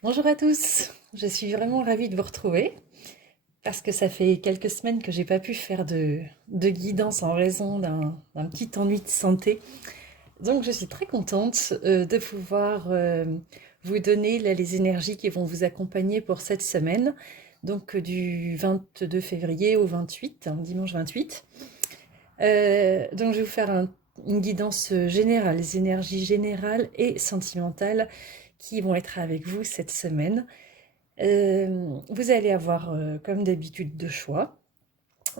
Bonjour à tous, je suis vraiment ravie de vous retrouver parce que ça fait quelques semaines que j'ai pas pu faire de guidance en raison d'un petit ennui de santé. Donc je suis très contente de pouvoir vous donner là, les énergies qui vont vous accompagner pour cette semaine, donc du 22 février au 28, dimanche 28. Donc je vais vous faire une guidance générale, les énergies générales et sentimentales qui vont être avec vous cette semaine. Vous allez avoir, comme d'habitude, deux choix.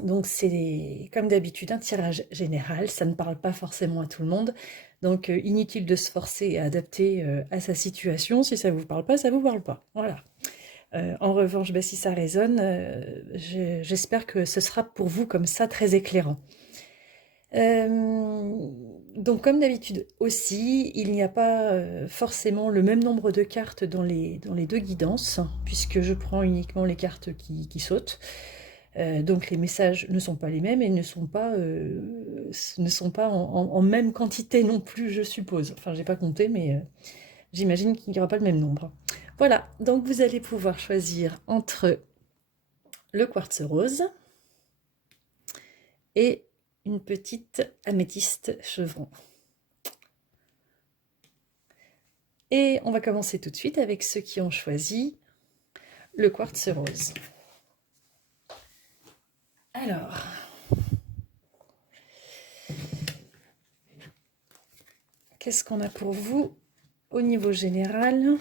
Donc c'est comme d'habitude un tirage général, ça ne parle pas forcément à tout le monde. Donc inutile de se forcer à adapter à sa situation. Si ça vous parle pas, ça vous parle pas. Voilà. En revanche, si ça résonne, j'espère que ce sera pour vous comme ça très éclairant. Euh, donc comme d'habitude aussi, il n'y a pas forcément le même nombre de cartes dans les deux guidances, puisque je prends uniquement les cartes qui sautent. Donc les messages ne sont pas les mêmes et ne sont pas en même quantité non plus, je suppose. Enfin, j'ai pas compté, mais j'imagine qu'il n'y aura pas le même nombre. Voilà, donc vous allez pouvoir choisir entre le quartz rose et une petite améthyste chevron. Et on va commencer tout de suite avec ceux qui ont choisi le quartz rose. Alors, qu'est-ce qu'on a pour vous au niveau général?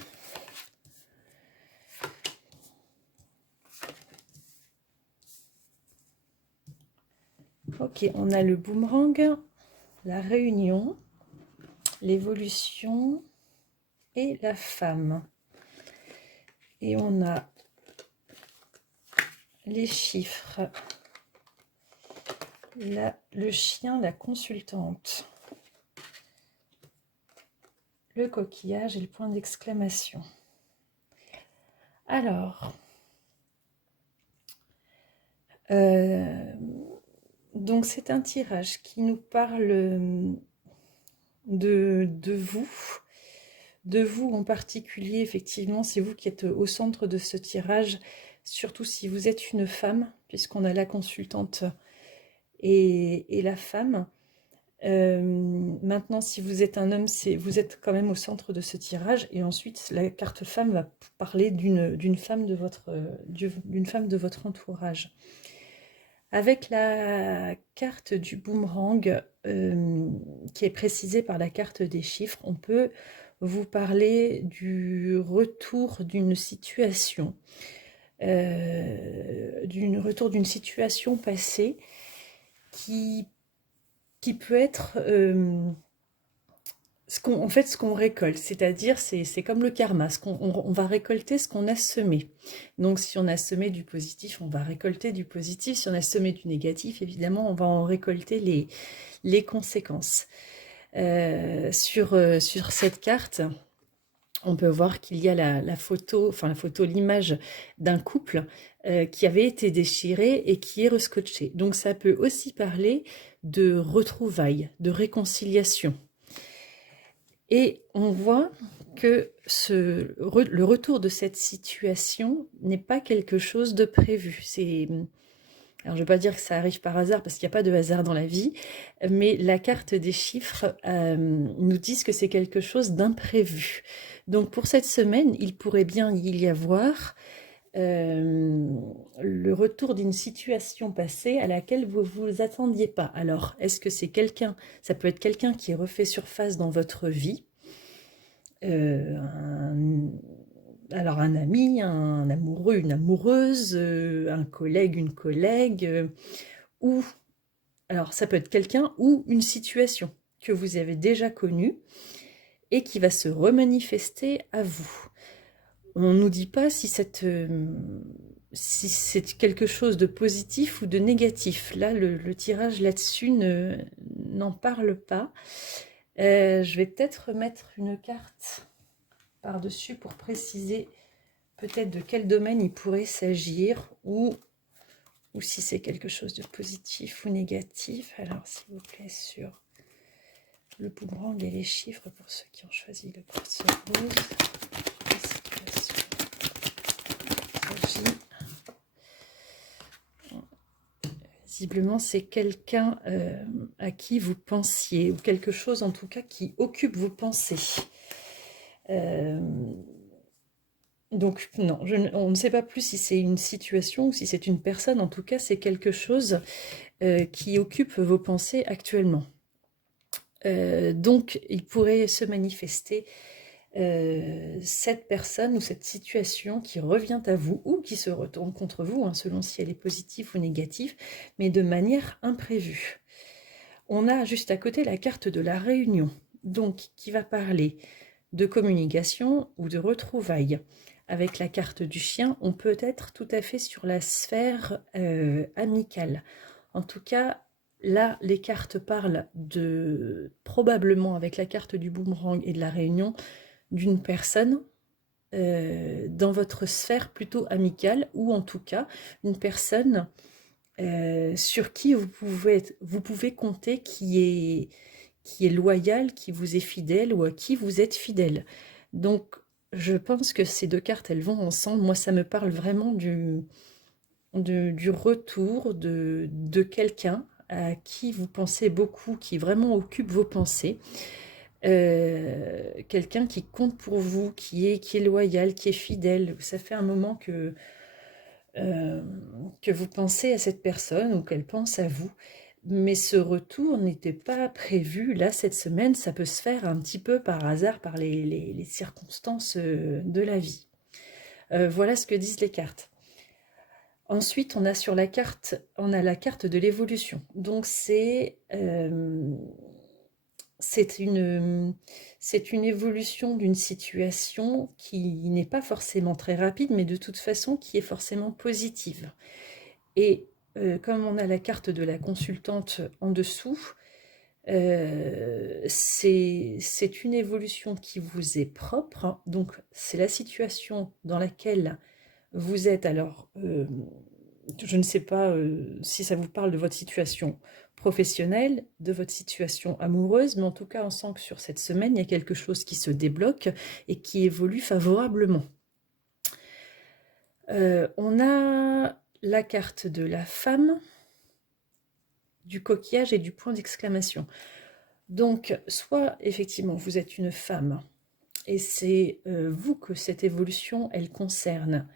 Ok, on a le boomerang, la réunion, l'évolution et la femme. Et on a les chiffres, le chien, la consultante, le coquillage et le point d'exclamation. Alors, donc c'est un tirage qui nous parle de vous en particulier. Effectivement, c'est vous qui êtes au centre de ce tirage, surtout si vous êtes une femme, puisqu'on a la consultante et la femme. Maintenant, si vous êtes un homme, vous êtes quand même au centre de ce tirage, et ensuite la carte femme va parler d'une femme de votre entourage. Avec la carte du boomerang, qui est précisée par la carte des chiffres, on peut vous parler du retour d'une situation, d'une situation passée qui peut être ce qu'on récolte, c'est-à-dire c'est comme le karma, on va récolter ce qu'on a semé. Donc si on a semé du positif, on va récolter du positif. Si on a semé du négatif, évidemment, on va en récolter les conséquences. Sur cette carte, on peut voir qu'il y a l'image d'un couple qui avait été déchiré et qui est rescotché. Donc ça peut aussi parler de retrouvailles, de réconciliation. Et on voit que le retour de cette situation n'est pas quelque chose de prévu. Alors je ne vais pas dire que ça arrive par hasard, parce qu'il n'y a pas de hasard dans la vie, mais la carte des chiffres nous dit que c'est quelque chose d'imprévu. Donc pour cette semaine, il pourrait bien y avoir le retour d'une situation passée à laquelle vous ne vous attendiez pas. Alors, est-ce que c'est ça peut être quelqu'un qui refait surface dans votre vie, alors un ami, un amoureux, une amoureuse, un collègue, une collègue, ou alors ça peut être quelqu'un ou une situation que vous avez déjà connue et qui va se remanifester à vous. On ne nous dit pas si c'est quelque chose de positif ou de négatif. Là, le tirage là-dessus n'en parle pas. Je vais peut-être mettre une carte par-dessus pour préciser peut-être de quel domaine il pourrait s'agir, ou si c'est quelque chose de positif ou négatif. Alors, s'il vous plaît, sur le boomerang et les chiffres pour ceux qui ont choisi le quartz rose. visiblement, c'est quelqu'un à qui vous pensiez, ou quelque chose en tout cas qui occupe vos pensées. Euh, donc non, on ne sait pas plus si c'est une situation ou si c'est une personne. En tout cas, c'est quelque chose qui occupe vos pensées actuellement. Donc, il pourrait se manifester cette personne ou cette situation qui revient à vous ou qui se retourne contre vous, hein, selon si elle est positive ou négative, mais de manière imprévue. On a juste à côté la carte de la réunion, donc qui va parler de communication ou de retrouvailles. Avec la carte du chien, on peut être tout à fait sur la sphère amicale. En tout cas, là, les cartes parlent de, probablement avec la carte du boomerang et de la réunion, d'une personne dans votre sphère plutôt amicale, ou en tout cas une personne sur qui vous pouvez compter, qui est loyale, qui vous est fidèle ou à qui vous êtes fidèle. Donc je pense que ces deux cartes, elles vont ensemble. Moi, ça me parle vraiment du retour de quelqu'un à qui vous pensez beaucoup, qui vraiment occupe vos pensées. Quelqu'un qui compte pour vous, qui est loyal, qui est fidèle. Ça fait un moment que vous pensez à cette personne ou qu'elle pense à vous, mais ce retour n'était pas prévu. Là, cette semaine, ça peut se faire un petit peu par hasard, par les circonstances de la vie. Voilà ce que disent les cartes. Ensuite, on a sur la carte, on a la carte de l'évolution. Donc c'est une évolution d'une situation qui n'est pas forcément très rapide, mais de toute façon qui est forcément positive. Et comme on a la carte de la consultante en dessous, c'est une évolution qui vous est propre. Donc c'est la situation dans laquelle vous êtes. Alors, je ne sais pas si ça vous parle de votre situation professionnelle, de votre situation amoureuse, mais en tout cas, on sent que sur cette semaine, il y a quelque chose qui se débloque et qui évolue favorablement. On a la carte de la femme, du coquillage et du point d'exclamation. Donc, soit effectivement, vous êtes une femme, et c'est vous que cette évolution, elle concerne.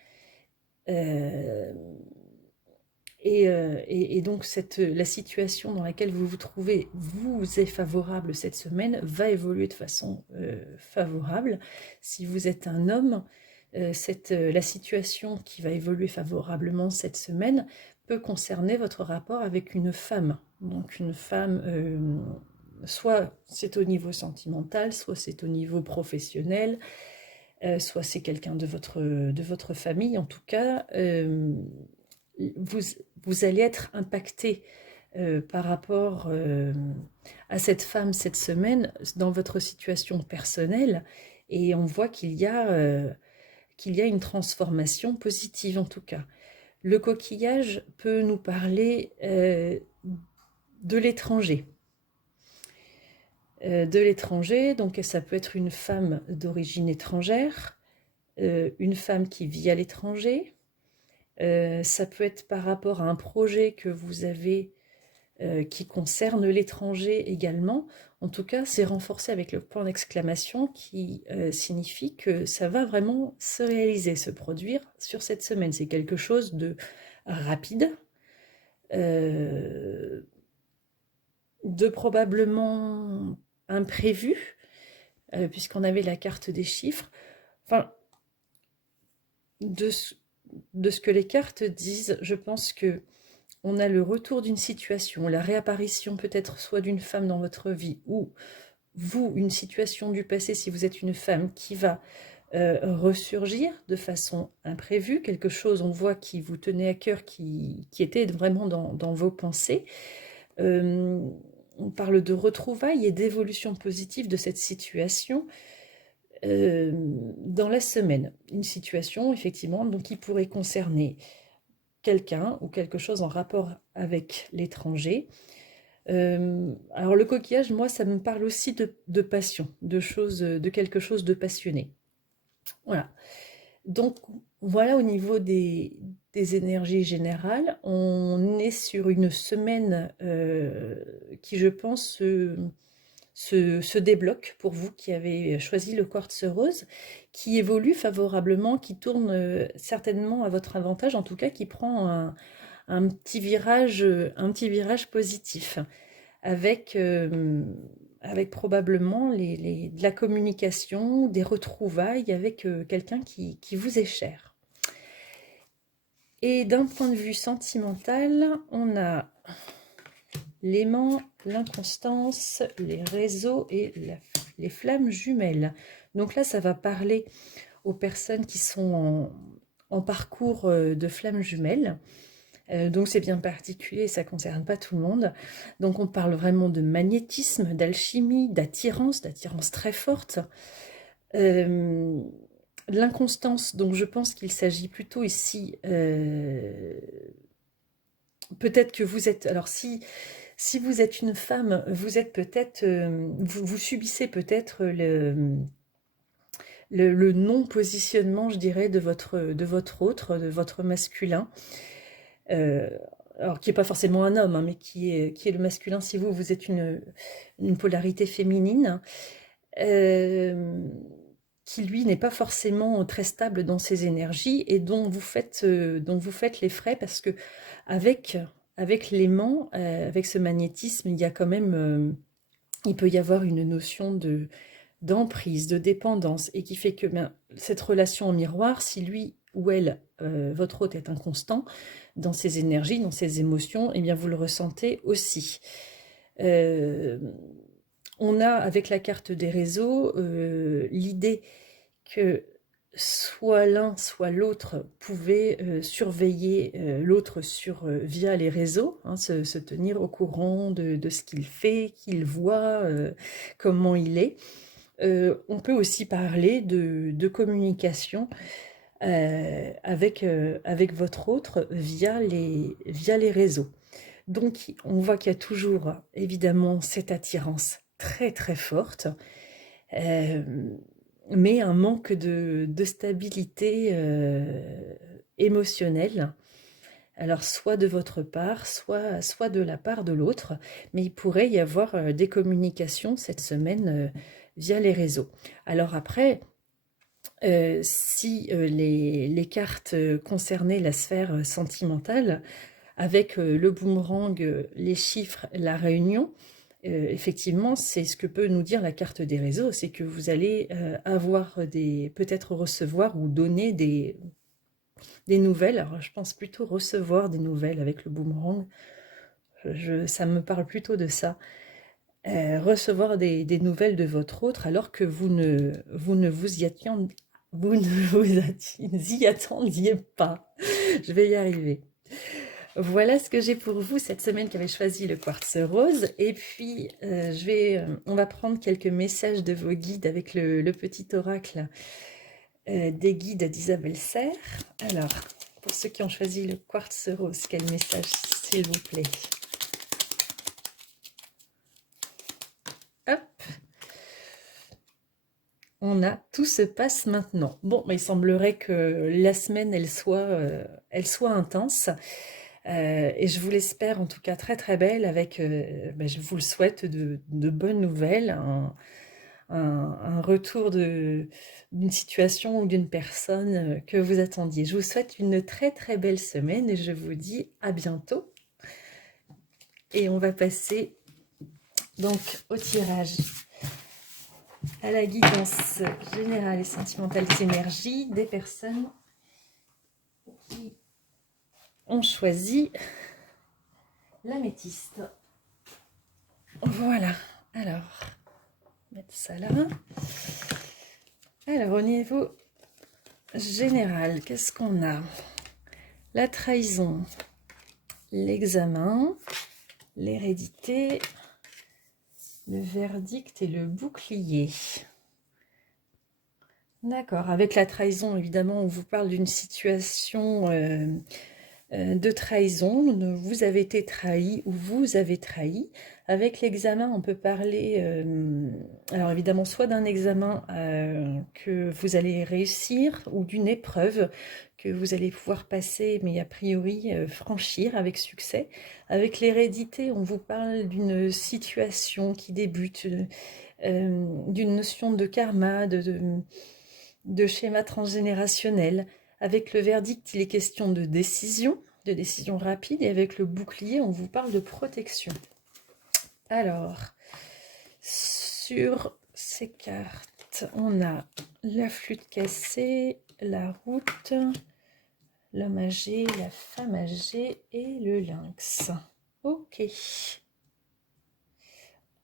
Et donc la situation dans laquelle vous vous trouvez vous est favorable cette semaine, va évoluer de façon favorable. Si vous êtes un homme, la situation qui va évoluer favorablement cette semaine peut concerner votre rapport avec une femme. Donc une femme, soit c'est au niveau sentimental, soit c'est au niveau professionnel, soit c'est quelqu'un de votre famille. En tout cas, vous allez être impacté par rapport à cette femme cette semaine dans votre situation personnelle, et on voit qu'il y a une transformation positive en tout cas. Le coquillage peut nous parler de l'étranger. Donc ça peut être une femme d'origine étrangère, une femme qui vit à l'étranger. Ça peut être par rapport à un projet que vous avez qui concerne l'étranger également. En tout cas, c'est renforcé avec le point d'exclamation qui signifie que ça va vraiment se réaliser, se produire sur cette semaine. C'est quelque chose de rapide, de probablement imprévu, puisqu'on avait la carte des chiffres. Enfin, de ce que les cartes disent, je pense que on a le retour d'une situation, la réapparition peut-être soit d'une femme dans votre vie, ou vous, une situation du passé, si vous êtes une femme, qui va ressurgir de façon imprévue, quelque chose, on voit, qui vous tenait à cœur, qui était vraiment dans vos pensées. On parle de retrouvailles et d'évolution positive de cette situation dans la semaine. Une situation, effectivement, donc, qui pourrait concerner quelqu'un ou quelque chose en rapport avec l'étranger. Alors le coquillage, moi, ça me parle aussi de passion, de quelque chose de passionné. Voilà. Donc voilà au niveau des des énergies générales, on est sur une semaine qui, je pense, se débloque pour vous qui avez choisi le quartz rose, qui évolue favorablement, qui tourne certainement à votre avantage, en tout cas qui prend un petit virage positif, avec, avec probablement de la communication, des retrouvailles avec quelqu'un qui vous est cher. Et d'un point de vue sentimental, on a l'aimant, l'inconstance, les réseaux et les flammes jumelles. Donc là, ça va parler aux personnes qui sont en parcours de flammes jumelles. Donc c'est bien particulier, ça ne concerne pas tout le monde. Donc on parle vraiment de magnétisme, d'alchimie, d'attirance très forte. L'inconstance, donc je pense qu'il s'agit plutôt ici, peut-être que vous êtes, alors si vous êtes une femme, vous êtes peut-être, vous subissez peut-être le non-positionnement, je dirais, de votre autre, de votre masculin. Alors qui n'est pas forcément un homme, hein, mais qui est le masculin si vous êtes une polarité féminine, qui lui n'est pas forcément très stable dans ses énergies et dont vous faites les frais, parce que avec l'aimant, avec ce magnétisme, il y a quand même, il peut y avoir une notion d'emprise, de dépendance, et qui fait que cette relation en miroir, si lui ou elle, votre hôte, est inconstant dans ses énergies, dans ses émotions, et bien vous le ressentez aussi. On a, avec la carte des réseaux, l'idée que soit l'un, soit l'autre pouvait surveiller l'autre via les réseaux, hein, se tenir au courant de ce qu'il fait, qu'il voit, comment il est. On peut aussi parler de communication avec votre autre via les réseaux. Donc on voit qu'il y a toujours évidemment cette attirance très très forte, mais un manque de stabilité émotionnelle, alors soit de votre part, soit de la part de l'autre, mais il pourrait y avoir des communications cette semaine via les réseaux. Alors après, si les cartes concernaient la sphère sentimentale, avec le boomerang, les chiffres, la réunion, effectivement, c'est ce que peut nous dire la carte des réseaux, c'est que vous allez avoir peut-être recevoir ou donner des nouvelles. Alors, je pense plutôt recevoir des nouvelles avec le boomerang. Ça me parle plutôt de ça. Recevoir des nouvelles de votre autre, alors que vous ne vous y attendiez pas. Je vais y arriver. Voilà ce que j'ai pour vous cette semaine qui avait choisi le quartz rose. Et puis, on va prendre quelques messages de vos guides avec le petit oracle des guides d'Isabelle Serre. Alors, pour ceux qui ont choisi le quartz rose, quel message, s'il vous plaît? Hop. On a « Tout se passe maintenant ». Bon, mais il semblerait que la semaine, elle soit intense. Et je vous l'espère en tout cas très très belle, avec, je vous le souhaite, de bonnes nouvelles, un retour d'une situation ou d'une personne que vous attendiez. Je vous souhaite une très très belle semaine et je vous dis à bientôt. Et on va passer donc au tirage, à la guidance générale et sentimentale d'énergie des personnes qui ont choisi l'améthyste. Voilà, alors, mettre ça là. Alors, au niveau général, qu'est-ce qu'on a? La trahison, l'examen, l'hérédité, le verdict et le bouclier. D'accord, avec la trahison, évidemment, on vous parle d'une situation de trahison, vous avez été trahi ou vous avez trahi. Avec l'examen, on peut parler, alors évidemment, soit d'un examen que vous allez réussir ou d'une épreuve que vous allez pouvoir passer, mais a priori franchir avec succès. Avec l'hérédité, on vous parle d'une situation qui débute, d'une notion de karma, de schéma transgénérationnel. Avec le verdict, il est question de décision rapide, et avec le bouclier, on vous parle de protection. Alors, sur ces cartes, on a la flûte cassée, la route, l'homme âgé, la femme âgée et le lynx. Ok.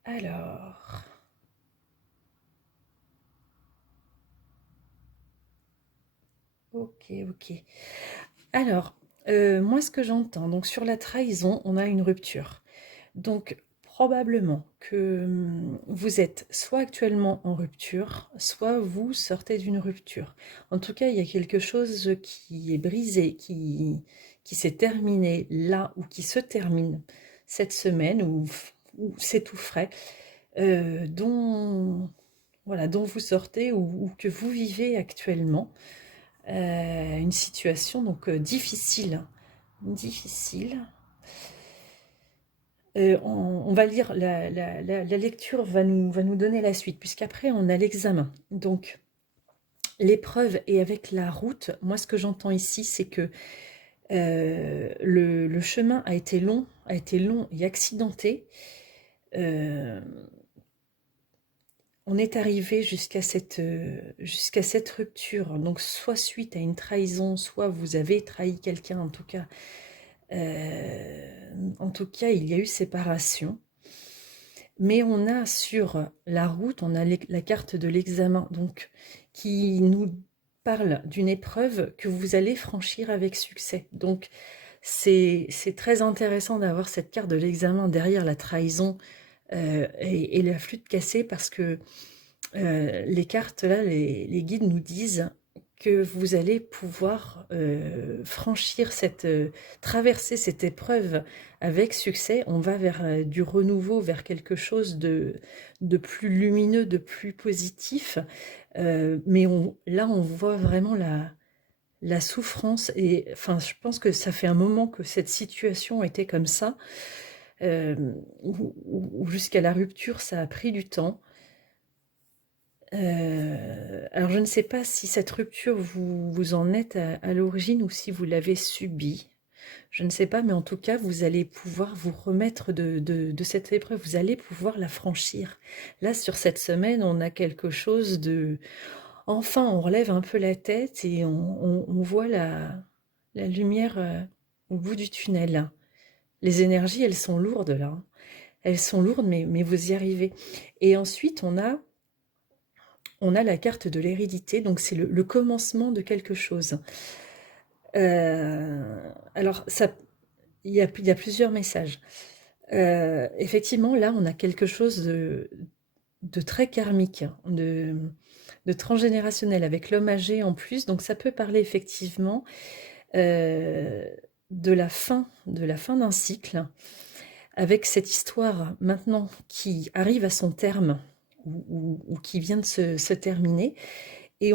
Alors... Ok. Alors, moi, ce que j'entends, donc sur la trahison, on a une rupture. Donc, probablement que vous êtes soit actuellement en rupture, soit vous sortez d'une rupture. En tout cas, il y a quelque chose qui est brisé, qui s'est terminé là, ou qui se termine cette semaine, ou c'est tout frais, dont vous sortez ou que vous vivez actuellement. Une situation donc difficile. On va lire, la lecture va nous donner la suite, puisqu'après on a l'examen. Donc l'épreuve est avec la route. Moi, ce que j'entends ici, c'est que le chemin a été long et accidenté. On est arrivé jusqu'à cette rupture, donc soit suite à une trahison, soit vous avez trahi quelqu'un, en tout cas, il y a eu séparation. Mais on a sur la route, on a la carte de l'examen, donc qui nous parle d'une épreuve que vous allez franchir avec succès. Donc c'est très intéressant d'avoir cette carte de l'examen derrière la trahison et la flûte cassée, parce que les cartes là, les guides nous disent que vous allez pouvoir franchir traverser cette épreuve avec succès. On va vers du renouveau, vers quelque chose de plus lumineux, de plus positif. Mais là, on voit vraiment la souffrance. Et enfin, je pense que ça fait un moment que cette situation était comme ça, où jusqu'à la rupture, ça a pris du temps. Alors je ne sais pas si cette rupture, vous en êtes à l'origine ou si vous l'avez subie. Je ne sais pas, mais en tout cas, vous allez pouvoir vous remettre de cette épreuve. Vous allez pouvoir la franchir. Là, sur cette semaine, on a quelque chose de... Enfin, on relève un peu la tête et on voit la lumière au bout du tunnel. Les énergies, elles sont lourdes là, hein. Elles sont lourdes, mais vous y arrivez. Et ensuite, on a la carte de l'hérédité, donc c'est le commencement de quelque chose. Alors, il y a plusieurs messages. Effectivement, là, on a quelque chose de très karmique, de transgénérationnel, avec l'homme âgé en plus. Donc, ça peut parler effectivement de la fin d'un cycle, avec cette histoire maintenant qui arrive à son terme, ou qui vient de se terminer. Et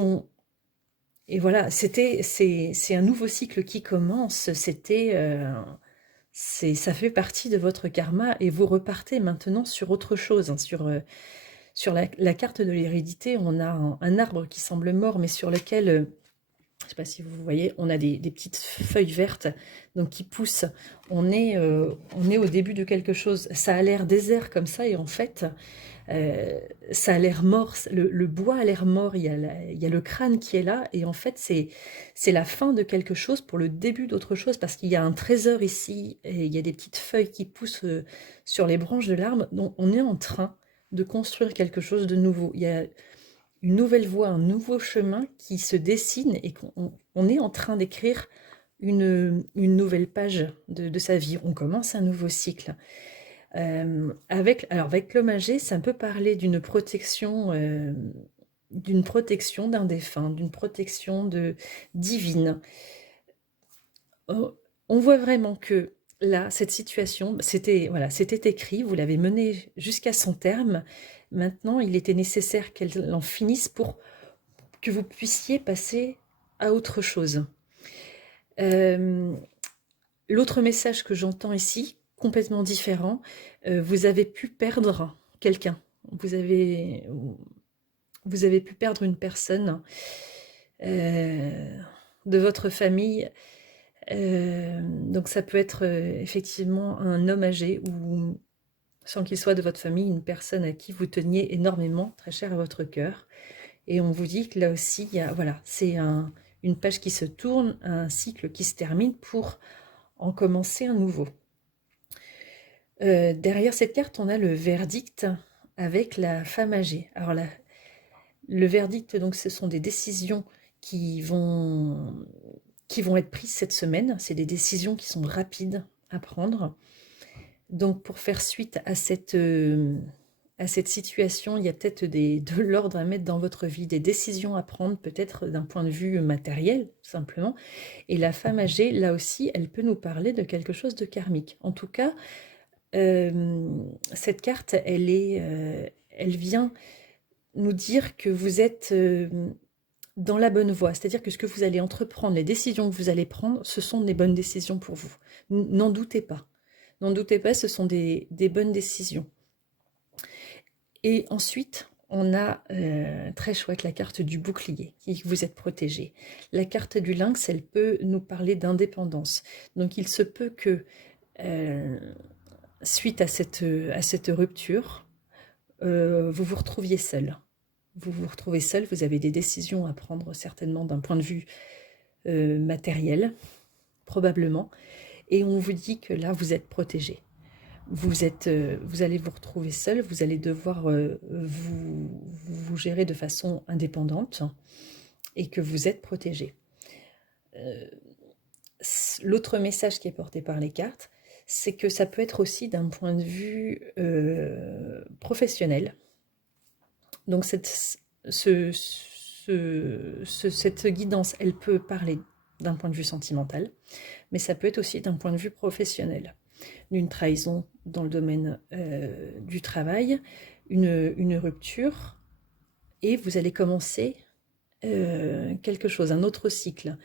voilà, c'est un nouveau cycle qui commence. Ça fait partie de votre karma, et vous repartez maintenant sur autre chose, hein. Sur la carte de l'hérédité, on a un arbre qui semble mort, mais sur lequel, je ne sais pas si vous voyez, on a des petites feuilles vertes donc qui poussent. On est au début de quelque chose. Ça a l'air désert comme ça, et en fait, ça a l'air mort, le bois a l'air mort, il y a le crâne qui est là, et en fait c'est la fin de quelque chose pour le début d'autre chose, parce qu'il y a un trésor ici, et il y a des petites feuilles qui poussent sur les branches de l'arbre. Donc on est en train de construire quelque chose de nouveau. Il y a une nouvelle voie, un nouveau chemin qui se dessine, et qu'on est en train d'écrire une nouvelle page de sa vie. On commence un nouveau cycle. Avec l'homme âgé, ça peut parler d'une protection d'un défunt, d'une protection divine. On voit vraiment que là, cette situation, c'était voilà, c'était écrit, vous l'avez menée jusqu'à son terme. Maintenant, il était nécessaire qu'elle en finisse pour que vous puissiez passer à autre chose. Euh, L'autre message que j'entends ici, complètement différent, vous avez pu perdre quelqu'un. Vous avez, vous avez pu perdre une personne de votre famille. Donc ça peut être effectivement un homme âgé ou, sans qu'il soit de votre famille, une personne à qui vous teniez énormément, très cher à votre cœur. Et on vous dit que là aussi, il y a, voilà, c'est une page qui se tourne, un cycle qui se termine pour en commencer un nouveau. Derrière cette carte, on a le verdict avec la femme âgée. Alors là, le verdict, donc, ce sont des décisions qui vont être prises cette semaine. C'est des décisions qui sont rapides à prendre. Donc, pour faire suite à cette situation, il y a peut-être de l'ordre à mettre dans votre vie, des décisions à prendre, peut-être d'un point de vue matériel, simplement. Et la femme âgée, là aussi, elle peut nous parler de quelque chose de karmique. En tout cas, cette carte, elle vient nous dire que vous êtes dans la bonne voie. C'est-à-dire que ce que vous allez entreprendre, les décisions que vous allez prendre, ce sont des bonnes décisions pour vous. N'en doutez pas. N'en doutez pas, ce sont des bonnes décisions. Et ensuite, on a très chouette la carte du bouclier, qui vous êtes protégé. La carte du lynx, elle peut nous parler d'indépendance. Donc il se peut que suite à cette rupture, vous vous retrouviez seul. Vous vous retrouvez seul, vous avez des décisions à prendre certainement d'un point de vue matériel, probablement, et on vous dit que là, vous êtes protégé. Vous allez vous retrouver seul, vous allez devoir vous gérer de façon indépendante et que vous êtes protégé. L'autre message qui est porté par les cartes, c'est que ça peut être aussi d'un point de vue professionnel. Donc cette guidance, elle peut parler d'un point de vue sentimental, mais ça peut être aussi d'un point de vue professionnel. D'une trahison dans le domaine du travail, une rupture, et vous allez commencer quelque chose, un autre cycle.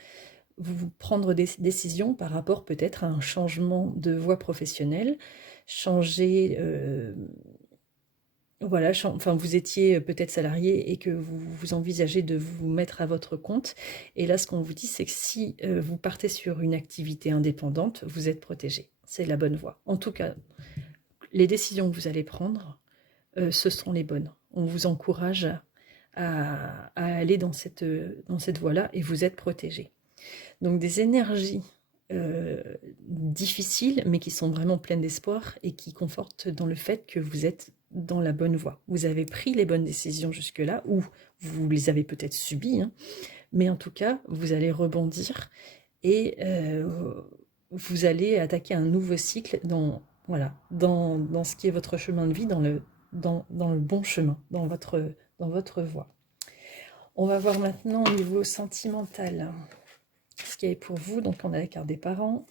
Vous prendre des décisions par rapport peut-être à un changement de voie professionnelle, changer... voilà, enfin, vous étiez peut-être salarié et que vous envisagez de vous mettre à votre compte. Et là, ce qu'on vous dit, c'est que si vous partez sur une activité indépendante, vous êtes protégé. C'est la bonne voie. En tout cas, les décisions que vous allez prendre, ce sont les bonnes. On vous encourage à aller dans cette voie-là et vous êtes protégé. Donc des énergies difficiles, mais qui sont vraiment pleines d'espoir et qui confortent dans le fait que vous êtes dans la bonne voie. Vous avez pris les bonnes décisions jusque-là, ou vous les avez peut-être subies, hein, mais en tout cas, vous allez rebondir et vous allez attaquer un nouveau cycle dans ce qui est votre chemin de vie, dans le bon chemin, dans votre voie. On va voir maintenant au niveau sentimental ce qu'il y a pour vous. Donc on a la carte des parents,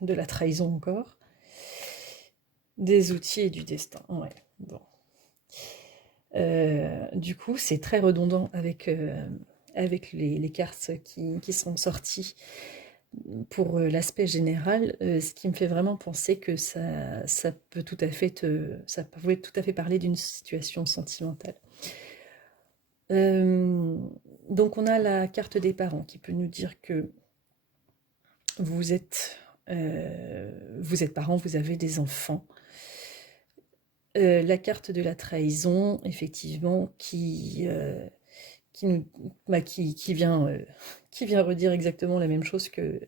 de la trahison encore, des outils et du destin. Ouais, bon. Du coup, c'est très redondant avec les cartes qui sont sorties pour l'aspect général, ce qui me fait vraiment penser que ça peut tout à fait parler d'une situation sentimentale. Donc on a la carte des parents qui peut nous dire que vous êtes parents, vous avez des enfants. La carte de la trahison, effectivement, qui vient redire exactement la même chose que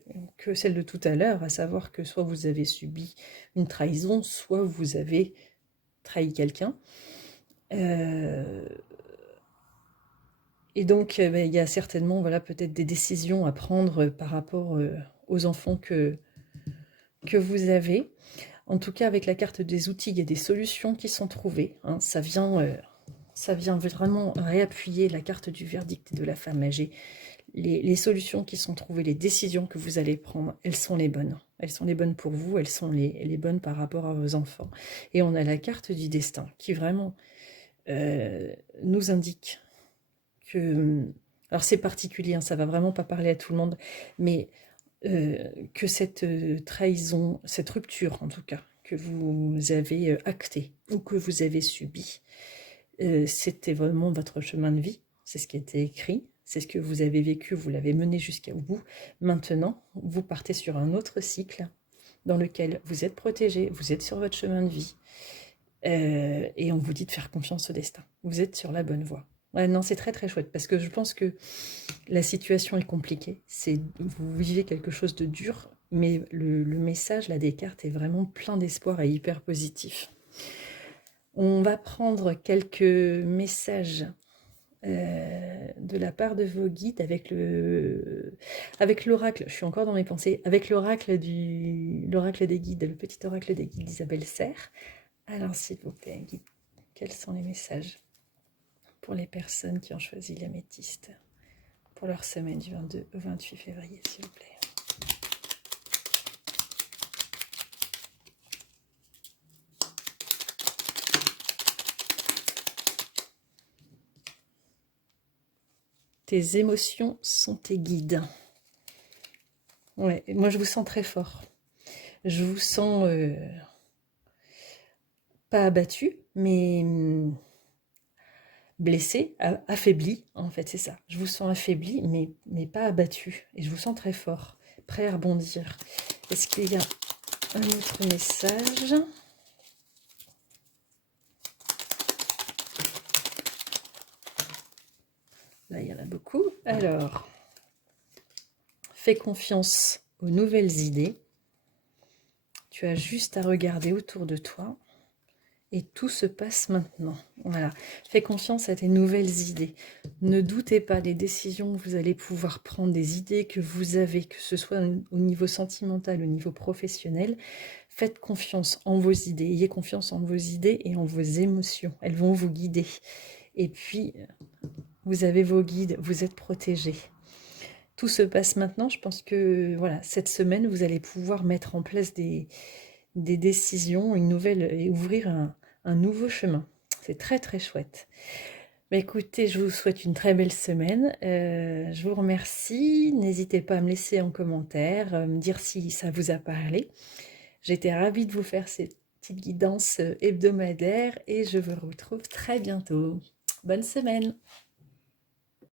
celle de tout à l'heure, à savoir que soit vous avez subi une trahison, soit vous avez trahi quelqu'un. Et donc, il y a certainement peut-être des décisions à prendre par rapport aux enfants que vous avez. En tout cas, avec la carte des outils, il y a des solutions qui sont trouvées. Hein. Ça vient vraiment réappuyer la carte du verdict de la femme âgée. Les solutions qui sont trouvées, les décisions que vous allez prendre, elles sont les bonnes. Elles sont les bonnes pour vous, elles sont les bonnes par rapport à vos enfants. Et on a la carte du destin qui vraiment nous indique que... Alors c'est particulier, hein, ça va vraiment pas parler à tout le monde, mais que cette trahison, cette rupture en tout cas, que vous avez actée ou que vous avez subie, c'était vraiment votre chemin de vie, c'est ce qui était écrit, c'est ce que vous avez vécu, vous l'avez mené jusqu'au bout. Maintenant, vous partez sur un autre cycle dans lequel vous êtes protégé, vous êtes sur votre chemin de vie, et on vous dit de faire confiance au destin. Vous êtes sur la bonne voie. Ouais, non, c'est très très chouette, parce que je pense que la situation est compliquée. Vous vivez quelque chose de dur, mais le message là des cartes est vraiment plein d'espoir et hyper positif. On va prendre quelques messages de la part de vos guides avec l'oracle. Je suis encore dans mes pensées. Avec l'oracle des guides, le petit oracle des guides d'Isabelle Serre. Alors, s'il vous plaît, guide, quels sont les messages pour les personnes qui ont choisi l'améthyste pour leur semaine du 22 au 28 février, s'il vous plaît? Tes émotions sont tes guides. Ouais, moi je vous sens très fort. Je vous sens pas abattu, mais blessé, affaibli, en fait, c'est ça. Je vous sens affaibli, mais pas abattu. Et je vous sens très fort, prêt à rebondir. Est-ce qu'il y a un autre message? Là, il y en a beaucoup. Alors, fais confiance aux nouvelles idées. Tu as juste à regarder autour de toi. Et tout se passe maintenant. Voilà. Fais confiance à tes nouvelles idées. Ne doutez pas des décisions que vous allez pouvoir prendre, des idées que vous avez, que ce soit au niveau sentimental, au niveau professionnel. Faites confiance en vos idées. Ayez confiance en vos idées et en vos émotions. Elles vont vous guider. Et puis, vous avez vos guides, vous êtes protégés. Tout se passe maintenant. Je pense que voilà, cette semaine, vous allez pouvoir mettre en place des décisions, une nouvelle, et ouvrir un nouveau chemin. C'est très très chouette. Bah, écoutez, je vous souhaite une très belle semaine. Je vous remercie. N'hésitez pas à me laisser en commentaire, me dire si ça vous a parlé. J'étais ravie de vous faire ces petites guidances hebdomadaires et je vous retrouve très bientôt. Bonne semaine!